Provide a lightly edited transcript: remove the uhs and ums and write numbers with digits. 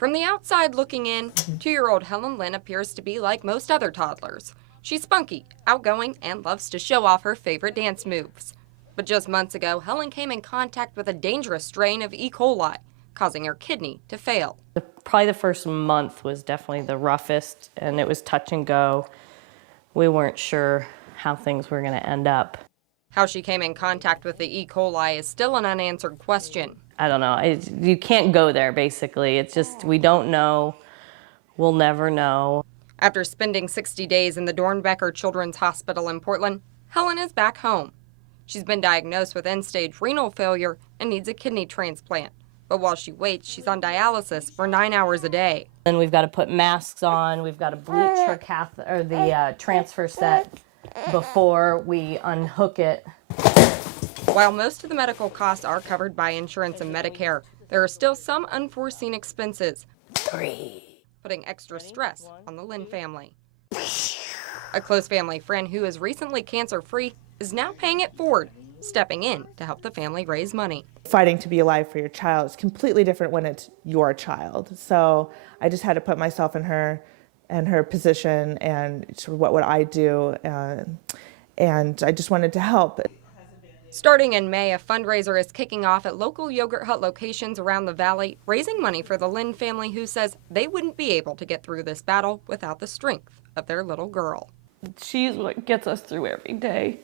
From the outside looking in, 2-year-old Helen Lynn appears to be like most other toddlers. She's spunky, outgoing, and loves to show off her favorite dance moves. But just months ago, Helen came in contact with a dangerous strain of E. coli, causing her kidney to fail. Probably the first month was definitely the roughest, and it was touch and go. We weren't sure how things were going to end up. How she came in contact with the E. coli is still an unanswered question. I don't know. You can't go there, basically. It's just, we don't know. We'll never know. After spending 60 days in the Dornbecker Children's Hospital in Portland, Helen is back home. She's been diagnosed with end-stage renal failure and needs a kidney transplant. But while she waits, she's on dialysis for 9 hours a day. Then we've got to put masks on. We've got to bleach her or the transfer set before we unhook it. While most of the medical costs are covered by insurance and Medicare, there are still some unforeseen expenses, putting extra stress on the Lynn family. A close family friend who is recently cancer-free is now paying it forward, stepping in to help the family raise money. Fighting to be alive for your child is completely different when it's your child. So I just had to put myself in her position and sort of what would I do, and I just wanted to help. Starting in May, a fundraiser is kicking off at local Yogurt Hut locations around the valley, raising money for the Lynn family who says they wouldn't be able to get through this battle without the strength of their little girl. She's what gets us through every day.